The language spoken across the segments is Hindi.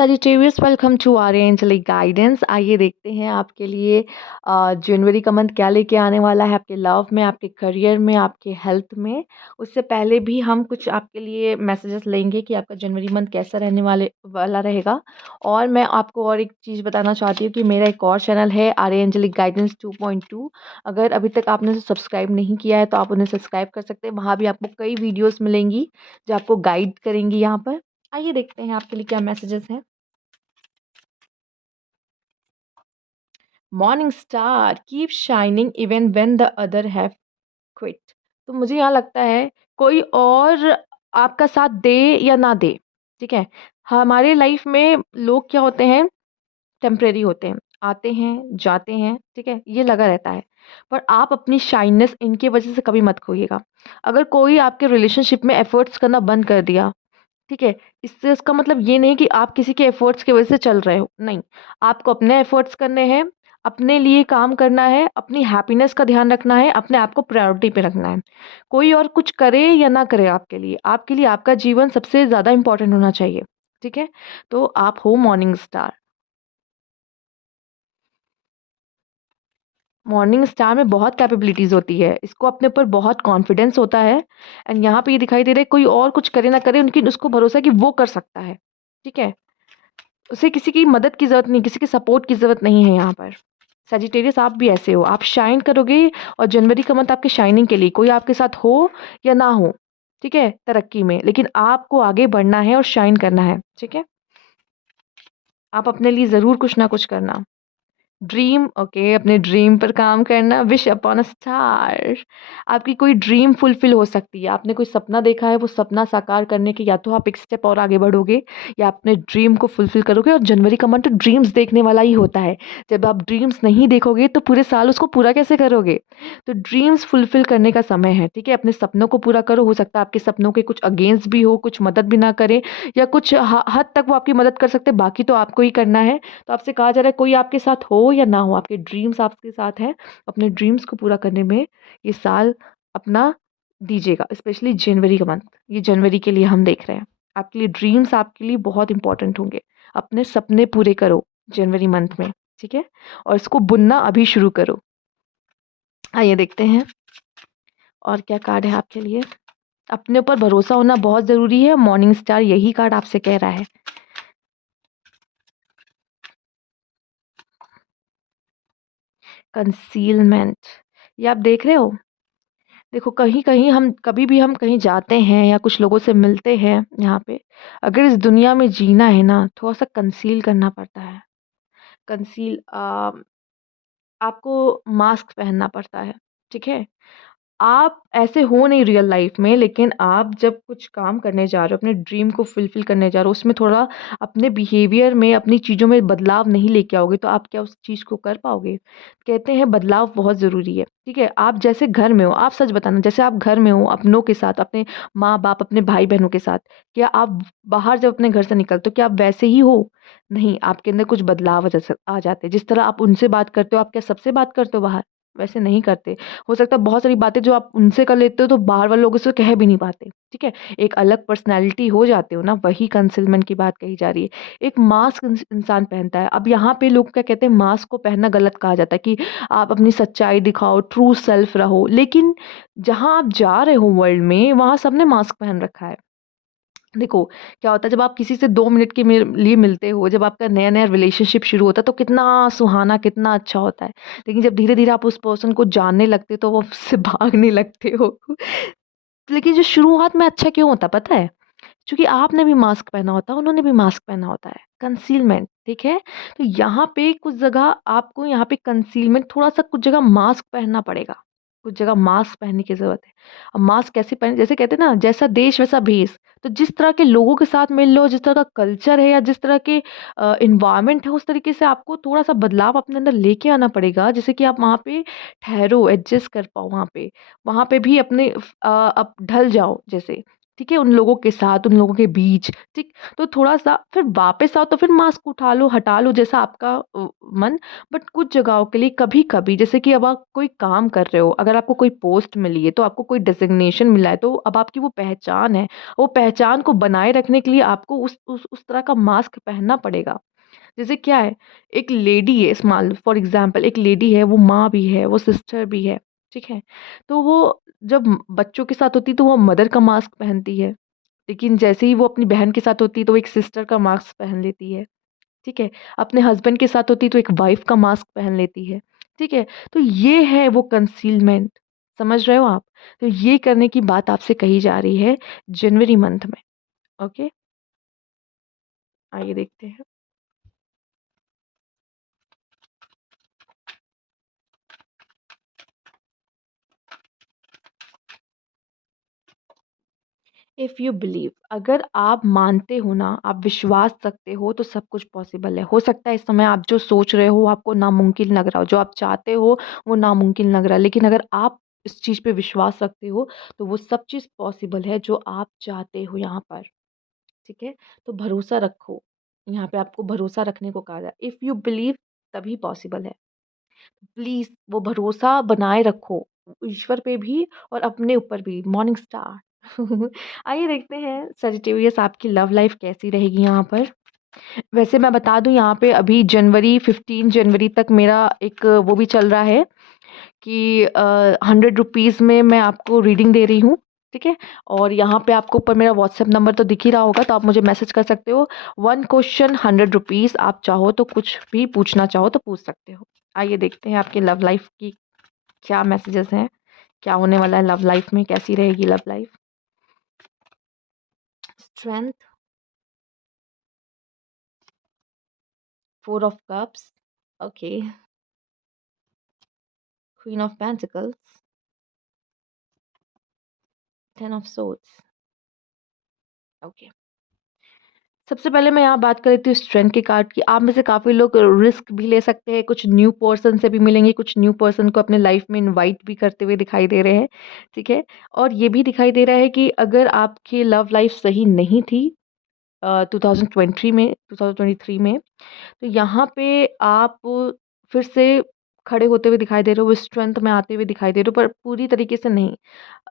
Sagittarius welcome to our angelic guidance. आइए देखते हैं आपके लिए जनवरी का मंथ क्या लेके आने वाला है आपके लव में, आपके करियर में, आपके हेल्थ में। उससे पहले भी हम कुछ आपके लिए मैसेजेस लेंगे कि आपका जनवरी मंथ कैसा रहने वाला रहेगा। और मैं आपको और एक चीज़ बताना चाहती हूँ कि मेरा एक और चैनल है आर एंजलिक गाइडेंस 2.2। अगर अभी तक आपने उसे सब्सक्राइब नहीं किया है तो आप उन्हें सब्सक्राइब कर सकते हैं। वहाँ भी आपको कई वीडियोज़ मिलेंगी जो आपको गाइड करेंगी यहाँ पर। आइए देखते हैं आपके लिए क्या मैसेजेस हैं। Morning star keep shining even when the other have quit. तो मुझे यहाँ लगता है कोई और आपका साथ दे या ना दे, ठीक है। हमारे लाइफ में लोग क्या होते हैं, टेम्परेरी होते हैं, आते हैं जाते हैं, ठीक है, ये लगा रहता है। पर आप अपनी शाइननेस इनके वजह से कभी मत खोइएगा। अगर कोई आपके रिलेशनशिप में एफर्ट्स करना बंद कर दिया, ठीक है, इससे इसका मतलब ये नहीं कि आप किसी के एफर्ट्स की वजह से चल रहे हो, नहीं। आपको अपने एफर्ट्स करने हैं, अपने लिए काम करना है, अपनी हैप्पीनेस का ध्यान रखना है, अपने आप को प्रायोरिटी पे रखना है। कोई और कुछ करे या ना करे आपके लिए आपका जीवन सबसे ज़्यादा इंपॉर्टेंट होना चाहिए, ठीक है। तो आप हो मॉर्निंग स्टार। मॉर्निंग स्टार में बहुत कैपेबिलिटीज़ होती है, इसको अपने ऊपर बहुत कॉन्फिडेंस होता है। एंड यहाँ पे ये दिखाई दे रहा है कोई और कुछ करे ना करे, उनकी उसको भरोसा है कि वो कर सकता है, ठीक है। उसे किसी की मदद की ज़रूरत नहीं, किसी के सपोर्ट की ज़रूरत नहीं है यहाँ पर। सजिटेरियस आप भी ऐसे हो, आप शाइन करोगे। और जनवरी का मंथ आपके शाइनिंग के लिए, कोई आपके साथ हो या ना हो, ठीक है, तरक्की में, लेकिन आपको आगे बढ़ना है और शाइन करना है, ठीक है। आप अपने लिए ज़रूर कुछ ना कुछ करना। ड्रीम, ओके, अपने ड्रीम पर काम करना। Wish upon a star. आपकी कोई ड्रीम फुलफिल हो सकती है, आपने कोई सपना देखा है, वो सपना साकार करने के या तो आप एक स्टेप और आगे बढ़ोगे या अपने ड्रीम को फुलफिल करोगे। और जनवरी का मंथ तो ड्रीम्स देखने वाला ही होता है। जब आप ड्रीम्स नहीं देखोगे तो पूरे साल उसको पूरा कैसे करोगे। तो ड्रीम्स फुलफिल करने का समय है, ठीक है। अपने सपनों को पूरा करो। हो सकता है आपके सपनों के कुछ अगेंस्ट भी हो, कुछ मदद भी ना करे, या कुछ हद तक वो आपकी मदद कर सकते हैं, बाकी तो आपको ही करना है। तो आपसे कहा जा रहा है कोई आपके साथ हो या ना हो, आपके ड्रीम्स आपके साथ हैं। अपने ड्रीम्स को पूरा करने में ये साल अपना दीजिएगा, स्पेशली जनवरी का मंथ। ये जनवरी के लिए हम देख रहे हैं, आपके लिए ड्रीम्स आपके लिए बहुत इंपॉर्टेंट होंगे। अपने सपने पूरे करो जनवरी मंथ में, ठीक है। और इसको बुनना अभी शुरू करो। आइए देखते हैं और क्या कार्ड है आपके लिए। अपने ऊपर भरोसा होना बहुत ज़रूरी है, मॉर्निंग स्टार यही कार्ड आपसे कह रहा है। कंसीलमेंट, ये आप देख रहे हो। देखो, कहीं कहीं हम कभी भी हम कहीं जाते हैं या कुछ लोगों से मिलते हैं यहाँ पे, अगर इस दुनिया में जीना है ना, थोड़ा सा कंसील करना पड़ता है। कंसील आपको मास्क पहनना पड़ता है, ठीक है। आप ऐसे हो नहीं रियल लाइफ में, लेकिन आप जब कुछ काम करने जा रहे हो, अपने ड्रीम को फुलफिल करने जा रहे हो, उसमें थोड़ा अपने बिहेवियर में, अपनी चीज़ों में बदलाव नहीं लेके आओगे तो आप क्या उस चीज़ को कर पाओगे। कहते हैं बदलाव बहुत ज़रूरी है, ठीक है। आप जैसे घर में हो, आप सच बताना, जैसे आप घर में हो अपनों के साथ, अपने माँ बाप, अपने भाई बहनों के साथ, क्या आप बाहर जब अपने घर से निकलते हो क्या आप वैसे ही हो। नहीं, आपके अंदर कुछ बदलाव आ जाते हैं। जिस तरह आप उनसे बात करते हो, आप क्या सबसे बात करते हो बाहर, वैसे नहीं करते। हो सकता है बहुत सारी बातें जो आप उनसे कर लेते हो तो बाहर वाले लोगों से कह भी नहीं पाते, ठीक है। एक अलग पर्सनैलिटी हो जाते हो ना, वही कंसीलमेंट की बात कही जा रही है। एक मास्क इंसान पहनता है। अब यहाँ पे लोग क्या कहते हैं, मास्क को पहनना गलत कहा जाता है कि आप अपनी सच्चाई दिखाओ, ट्रू सेल्फ रहो, लेकिन जहाँ आप जा रहे हो वर्ल्ड में, वहाँ सबने मास्क पहन रखा है। देखो, क्या होता है जब आप किसी से 2 मिनट के लिए मिलते हो, जब आपका नया-नया रिलेशनशिप शुरू होता है तो कितना सुहाना, कितना अच्छा होता है। लेकिन जब धीरे-धीरे आप उस पर्सन को जानने लगते हो तो वो उससे भागने लगते हो। लेकिन जो शुरुआत में अच्छा क्यों होता है पता है? क्योंकि आपने भी मास्क पहना होता है, उन्होंने भी मास्क पहना होता है। कंसीलमेंट, ठीक है? तो यहाँ पे कुछ जगह आपको यहाँ पे कंसीलमेंट, थोड़ा-सा कुछ जगह मास्क पहनना पड़ेगा। कुछ जगह मास्क पहनने की ज़रूरत है। अब मास्क कैसे पहने, जैसे कहते हैं ना, जैसा देश वैसा भेष। तो जिस तरह के लोगों के साथ मिल लो, जिस तरह का कल्चर है या जिस तरह के एनवायरनमेंट है, उस तरीके से आपको थोड़ा-सा बदलाव अपने अंदर लेके आना पड़ेगा, जिससे कि आप वहाँ पे ठहरो, एडजस्ट कर पाओ वहाँ पे। वहाँ पे भी अपने आप ढल जाओ जैसे। ठीक है? उन लोगों के साथ, उन लोगों के बीच, ठीक? तो थोड़ा-सा फिर वापस आओ तो फिर मास्क उठा लो, हटा लो जैसा आपका मन। बट कुछ जगहों के लिए कभी-कभी जैसे कि अब आप कोई काम कर रहे हो, अगर आपको कोई पोस्ट मिली है, तो आपको कोई डेज़िग्नेशन मिला है, तो अब आपकी वो पहचान है। वो पहचान को बनाए रखने के लिए आपको उस तरह का मास्क पहनना पड़ेगा। जैसे क्या है, एक लेडी है, स्मॉल फॉर एग्ज़ाम्पल एक लेडी है, वो माँ भी है, वो सिस्टर भी है, ठीक है? तो वो जब बच्चों के साथ होती है तो वो मदर का मास्क पहनती है, लेकिन जैसे ही वो अपनी बहन के साथ होती है तो वो एक सिस्टर का मास्क पहन लेती है, ठीक है? अपने हस्बैंड के साथ होती है तो एक वाइफ़ का मास्क पहन लेती है, ठीक है? तो ये है वो कंसीलमेंट, समझ रहे हो आप? तो ये करने की बात आपसे कही जा रही है जनवरी मंथ में, ओके? आइए देखते हैं। इफ़ यू बिलीव, अगर आप मानते हो ना, आप विश्वास रखते हो तो सब कुछ पॉसिबल है। हो सकता है इस समय आप जो सोच रहे हो आपको नामुमकिन लग रहा हो, जो आप चाहते हो वो नामुमकिन लग रहा है। लेकिन अगर आप इस चीज़ पे विश्वास रखते हो तो वो सब चीज़ पॉसिबल है जो आप चाहते हो यहाँ पर, ठीक है? तो भरोसा रखो, यहाँ पे आपको भरोसा रखने को कहा जाए। इफ़ यू बिलीव तभी पॉसिबल है। प्लीज़ वो भरोसा बनाए रखो, ईश्वर पे भी और अपने ऊपर भी। Morning star. आइए देखते हैं सजिटेरियस आपकी लव लाइफ कैसी रहेगी यहाँ पर। वैसे मैं बता दूँ यहाँ पे अभी जनवरी 15 जनवरी तक मेरा एक वो भी चल रहा है कि 100 रुपीज़ में मैं आपको रीडिंग दे रही हूँ, ठीक है? और यहाँ पे आपको ऊपर मेरा व्हाट्सएप नंबर तो दिख ही रहा होगा, तो आप मुझे मैसेज कर सकते हो। 1 क्वेश्चन 100 रुपीज़, आप चाहो तो कुछ भी पूछना चाहो तो पूछ सकते हो। आइए देखते हैं आपकी लव लाइफ की क्या मैसेजेस हैं, क्या होने वाला है लव लाइफ में, कैसी रहेगी love life? Strength, 4 of cups, okay, queen of pentacles, 10 of swords, okay. सबसे पहले मैं यहाँ बात कर लेती हूँ स्ट्रेंथ के कार्ड की। आप में से काफ़ी लोग रिस्क भी ले सकते हैं, कुछ न्यू पर्सन से भी मिलेंगे, कुछ न्यू पर्सन को अपने लाइफ में इनवाइट भी करते हुए दिखाई दे रहे हैं, ठीक है? और ये भी दिखाई दे रहा है कि अगर आपकी लव लाइफ सही नहीं थी 2023 में, तो यहाँ पे आप फिर से खड़े होते हुए दिखाई दे रहे हो, स्ट्रेंथ में आते हुए दिखाई दे रहे हो, पर पूरी तरीके से नहीं।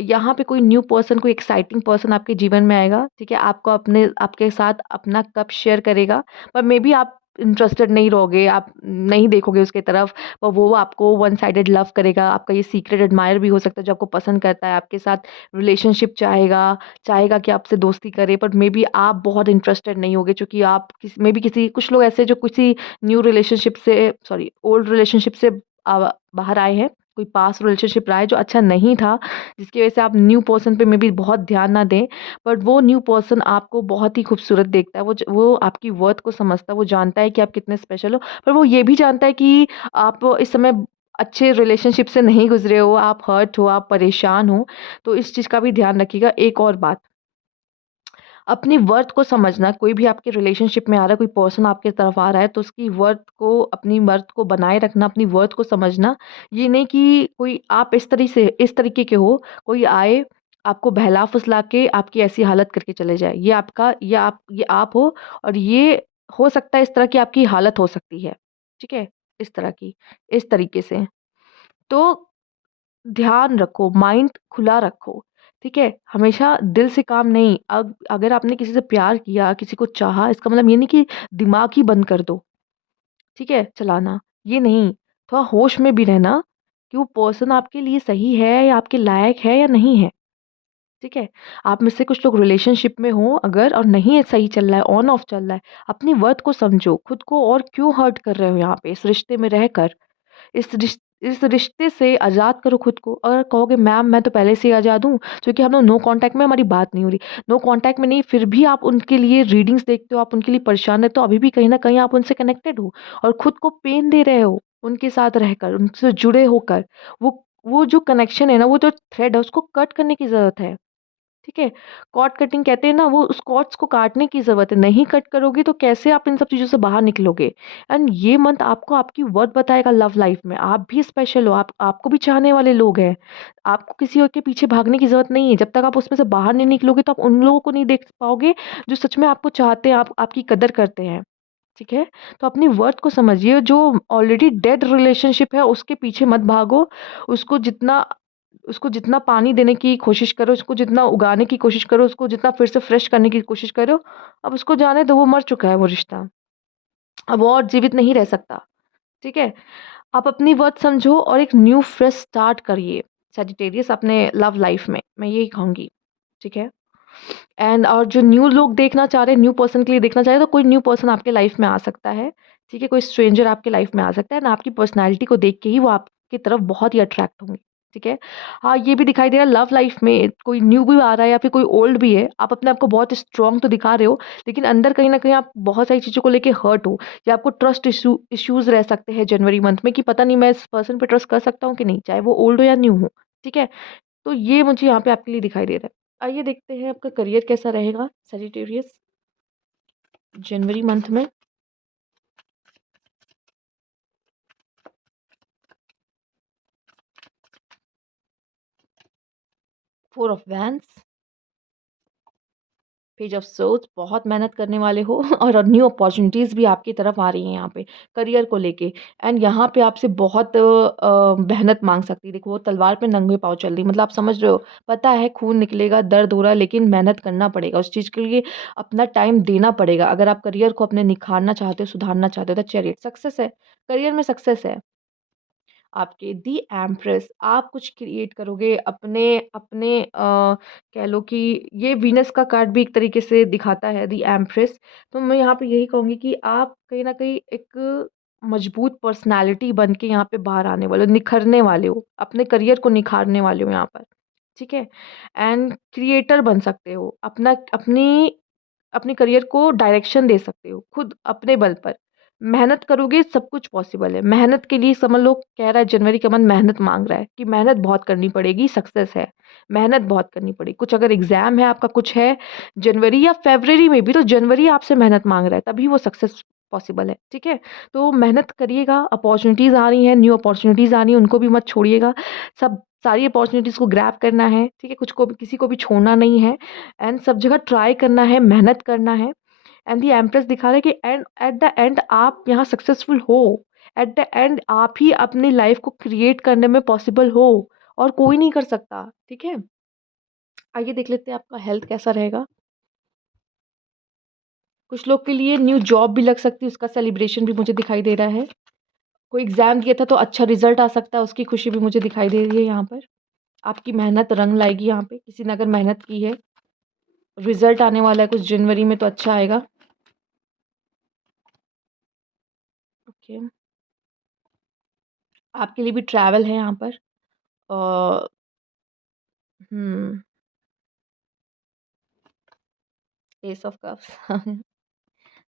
यहाँ पे कोई न्यू पर्सन, कोई एक्साइटिंग पर्सन आपके जीवन में आएगा, ठीक है? आपके साथ अपना कप शेयर करेगा, पर मेबी आप इंटरेस्टेड नहीं रहोगे, आप नहीं देखोगे उसके तरफ, पर वो आपको वन साइडेड लव करेगा। आपका ये सीक्रेट एडमायर भी हो सकता है जो आपको पसंद करता है, आपके साथ रिलेशनशिप चाहेगा, चाहेगा कि आपसे दोस्ती करे, बट मेबी आप बहुत इंटरेस्टेड नहीं होगे चूँकि आप किसी कुछ लोग ऐसे जो किसी न्यू रिलेशनशिप से, सॉरी, ओल्ड रिलेशनशिप से बाहर आए हैं। कोई पास्ट रिलेशनशिप रहा है जो अच्छा नहीं था, जिसकी वजह से आप न्यू पर्सन पे मेबी बहुत ध्यान ना दें, बट वो न्यू पर्सन आपको बहुत ही खूबसूरत देखता है, वो आपकी वर्थ को समझता है, वो जानता है कि आप कितने स्पेशल हो, पर वो ये भी जानता है कि आप इस समय अच्छे रिलेशनशिप से नहीं गुज़रे हो, आप हर्ट हो, आप परेशान हो, तो इस चीज़ का भी ध्यान रखिएगा। एक और बात, अपनी वर्थ को समझना, कोई भी आपके रिलेशनशिप में आ रहा है, कोई पर्सन आपके तरफ आ रहा है, तो उसकी वर्थ को, अपनी वर्थ को बनाए रखना, अपनी वर्थ को समझना। ये नहीं कि कोई आप इस तरीके के हो, कोई आए, आपको बहला-फुसला के आपकी ऐसी हालत करके चले जाए। ये आप हो, और ये हो सकता है इस तरह की आपकी हालत हो सकती है, ठीक है? इस तरह की, इस तरीके से। तो ध्यान रखो, माइंड खुला रखो, ठीक है? हमेशा दिल से काम नहीं, अगर आपने किसी से प्यार किया, किसी को चाहा, इसका मतलब ये नहीं कि दिमाग ही बंद कर दो, ठीक है, चलाना, ये नहीं। थोड़ा होश में भी रहना कि वो पर्सन आपके लिए सही है या आपके लायक है या नहीं है, ठीक है? आप में से कुछ लोग रिलेशनशिप में हो अगर और नहीं सही चल रहा है, ऑन ऑफ चल रहा है, अपनी वर्थ को समझो, खुद को और क्यों हर्ट कर रहे हो यहाँ पे इस रिश्ते में रहकर? इस रिश्ते से आज़ाद करो खुद को। अगर कहोगे मैम मैं तो पहले से ही आज़ाद हूँ, क्योंकि हम लोग नो कॉन्टैक्ट में, हमारी बात नहीं हो रही। नो कॉन्टैक्ट में नहीं, फिर भी आप उनके लिए रीडिंग्स देखते हो, आप उनके लिए परेशान रहते हो, अभी भी कहीं न कहीं आप उनसे कनेक्टेड हो और खुद को पेन दे रहे हो, उनके साथ रहकर, उनसे जुड़े होकर। वो जो कनेक्शन है ना, वो जो थ्रेड है उसको कट करने की ज़रूरत है। ठीक है? कॉर्ड कटिंग कहते हैं ना, वो उस कॉर्ड्स को काटने की ज़रूरत है, नहीं कट करोगे तो कैसे आप इन सब चीज़ों से बाहर निकलोगे? एंड ये मंथ आपको आपकी वर्थ बताएगा लव लाइफ में, आप भी स्पेशल हो, आपको भी चाहने वाले लोग हैं। आपको किसी और के पीछे भागने की ज़रूरत नहीं है, जब तक आप उसमें से बाहर नहीं निकलोगे तो आप उन लोगों को नहीं देख पाओगे, जो सच में आपको चाहते हैं, आपकी कदर करते हैं। ठीक है? तो अपनी वर्थ को समझिए, जो ऑलरेडी डेड रिलेशनशिप है उसके पीछे मत भागो, उसको जितना उसको जितना पानी देने की कोशिश करो, उसको जितना उगाने की कोशिश करो, उसको जितना फिर से फ्रेश करने की कोशिश करो, अब उसको जाने दो, वो मर चुका है वो रिश्ता, अब वो और जीवित नहीं रह सकता, ठीक है? आप अपनी वर्थ समझो और एक न्यू फ्रेश स्टार्ट करिए, सजिटेरियस अपने लव लाइफ में, मैं यही कहूँगी, ठीक है? एंड और जो न्यू लोग देखना चाह रहे हैं, न्यू पर्सन के लिए देखना चाह रहे हैं, तो कोई न्यू पर्सन आपके लाइफ में आ सकता है, ठीक है? कोई स्ट्रेंजर आपके लाइफ में आ सकता है ना, आपकी पर्सनैलिटी को देख के ही वो आपकी तरफ बहुत ही अट्रैक्ट होंगे, ठीक है? हाँ, ये भी दिखाई दे रहा है लव लाइफ में कोई न्यू भी आ रहा है या फिर कोई ओल्ड भी है, आप अपने आप को बहुत स्ट्रॉन्ग तो दिखा रहे हो, लेकिन अंदर कहीं न कहीं आप बहुत सारी चीज़ों को लेके हर्ट हो, या आपको ट्रस्ट इश्यूज़ रह सकते हैं जनवरी मंथ में कि पता नहीं मैं इस पर्सन पे ट्रस्ट कर सकता हूँ कि नहीं, चाहे वो ओल्ड हो या न्यू हो, ठीक है? तो ये मुझे यहाँ पे आपके लिए दिखाई दे रहा है। आइए देखते हैं आपका करियर कैसा रहेगा सजिटेरियस जनवरी मंथ में। 4 of wands, page of swords, बहुत मेहनत करने वाले हो और न्यू अपॉर्च्युनिटीज़ भी आपकी तरफ आ रही हैं यहाँ पे, करियर को लेके। एंड यहाँ पे आपसे बहुत मेहनत माँग सकती है। देखो वो तलवार पे नंगे पाँव चल रही, मतलब आप समझ रहे हो, पता है खून निकलेगा, दर्द हो रहा है, लेकिन मेहनत करना पड़ेगा। उस चीज़ के लिए अपना टाइम देना पड़ेगा। अगर आप करियर को अपने निखारना चाहते हो, सुधारना चाहते हो, तो चलिए सक्सेस है, करियर में सक्सेस है। आपके दी एम्प्रेस, आप कुछ क्रिएट करोगे अपने अपने कह लो कि ये वीनस का कार्ड भी एक तरीके से दिखाता है दी एम्प्रेस। तो मैं यहाँ पे यही कहूँगी कि आप कहीं न कहीं एक मजबूत पर्सनैलिटी बन के यहाँ पे बाहर आने वाले हो, निखरने वाले हो, अपने करियर को निखारने वाले हो यहाँ पर, ठीक है? एंड क्रिएटर बन सकते हो, अपनी अपने करियर को डायरेक्शन दे सकते हो, खुद अपने बल पर। मेहनत करोगे सब कुछ पॉसिबल है। मेहनत के लिए समझ लो कह रहा है जनवरी का मंथ मेहनत माँग रहा है कि मेहनत बहुत करनी पड़ेगी, सक्सेस है। मेहनत बहुत करनी पड़ेगी। कुछ अगर एग्ज़ाम है आपका कुछ है जनवरी या फ़रवरी में भी तो जनवरी आपसे मेहनत माँग रहा है, तभी वो सक्सेस पॉसिबल है, ठीक है? तो मेहनत करिएगा, अपॉर्च्युनिटीज़ आ रही हैं, न्यू अपॉर्च्युनिटीज़ आ रही हैं, उनको भी मत छोड़िएगा। सब सारी अपॉर्च्युनिटीज़ को ग्रैब करना है, ठीक है? कुछ को भी किसी को भी छोड़ना नहीं है। एंड सब जगह ट्राई करना है, मेहनत करना है। एंड द एम्प्रेस दिखा रहा है कि एंड एट द एंड आप यहाँ सक्सेसफुल हो। एट द एंड आप ही अपनी लाइफ को क्रिएट करने में पॉसिबल हो और कोई नहीं कर सकता, ठीक है? आइए देख लेते हैं आपका हेल्थ कैसा रहेगा। कुछ लोग के लिए न्यू जॉब भी लग सकती है, उसका सेलिब्रेशन भी मुझे दिखाई दे रहा है। कोई एग्ज़ाम दिया था तो अच्छा रिज़ल्ट आ सकता है, उसकी खुशी भी मुझे दिखाई दे रही है यहाँ पर। आपकी मेहनत रंग लाएगी यहाँ पे, किसी ने अगर मेहनत की है, रिज़ल्ट आने वाला है कुछ जनवरी में तो अच्छा आएगा। ओके। आपके लिए भी ट्रैवल है यहाँ पर। अ, हुँ, एस ऑफ कप्स।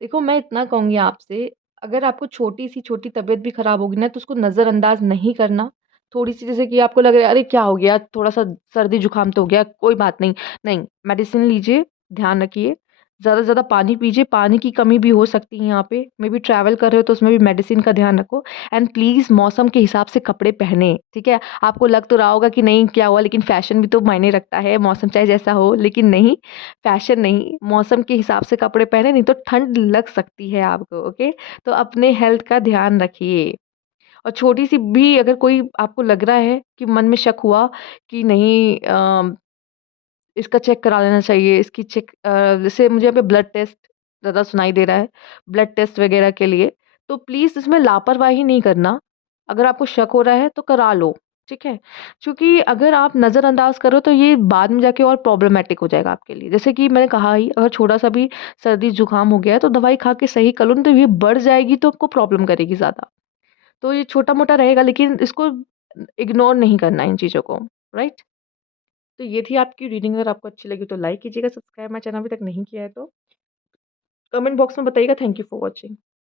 देखो मैं इतना कहूँगी आपसे, अगर आपको छोटी तबीयत भी खराब होगी ना, तो उसको नज़रअंदाज नहीं करना। थोड़ी-सी जैसे कि आपको लग रहा है, अरे क्या हो गया? थोड़ा-सा सर्दी-जुकाम तो हो गया, कोई बात नहीं। नहीं, मेडिसिन लीजिए, ध्यान रखिए। ज़्यादा से ज़्यादा पानी पीजिए, पानी की कमी भी हो सकती है यहाँ पे। मेबी ट्रैवल कर रहे हो तो उसमें भी मेडिसिन का ध्यान रखो। एंड प्लीज़ मौसम के हिसाब से कपड़े पहनें, ठीक है? आपको लग तो रहा होगा कि नहीं क्या हुआ, लेकिन फ़ैशन भी तो मायने रखता है, मौसम चाहे जैसा हो। लेकिन नहीं, फैशन नहीं, मौसम के हिसाब से कपड़े पहने, नहीं तो ठंड लग सकती है आपको, ओके? तो अपने हेल्थ का ध्यान रखिए। और छोटी-सी भी अगर कोई आपको लग रहा है कि मन में शक हुआ कि नहीं इसका चेक करा लेना चाहिए, इसकी जैसे मुझे यहाँ पे ब्लड टेस्ट ज़्यादा सुनाई दे रहा है, ब्लड टेस्ट वगैरह के लिए, तो प्लीज़ इसमें लापरवाही नहीं करना। अगर आपको शक हो रहा है तो करा लो, ठीक है? क्योंकि अगर आप नज़रअंदाज करो तो ये बाद में जाके और प्रॉब्लमैटिक हो जाएगा आपके लिए। जैसे कि मैंने कहा ही, अगर छोटा-सा भी सर्दी-जुकाम हो गया है तो दवाई खा के सही कर लो, नहीं तो ये बढ़ जाएगी तो आपको प्रॉब्लम करेगी ज़्यादा। तो ये छोटा-मोटा रहेगा, लेकिन इसको इग्नोर नहीं करना इन चीज़ों को, राइट? तो ये थी आपकी रीडिंग। अगर आपको अच्छी लगी तो लाइक कीजिएगा, सब्सक्राइब माय चैनल अभी तक नहीं किया है तो। कमेंट बॉक्स में बताइएगा। Thank you for watching.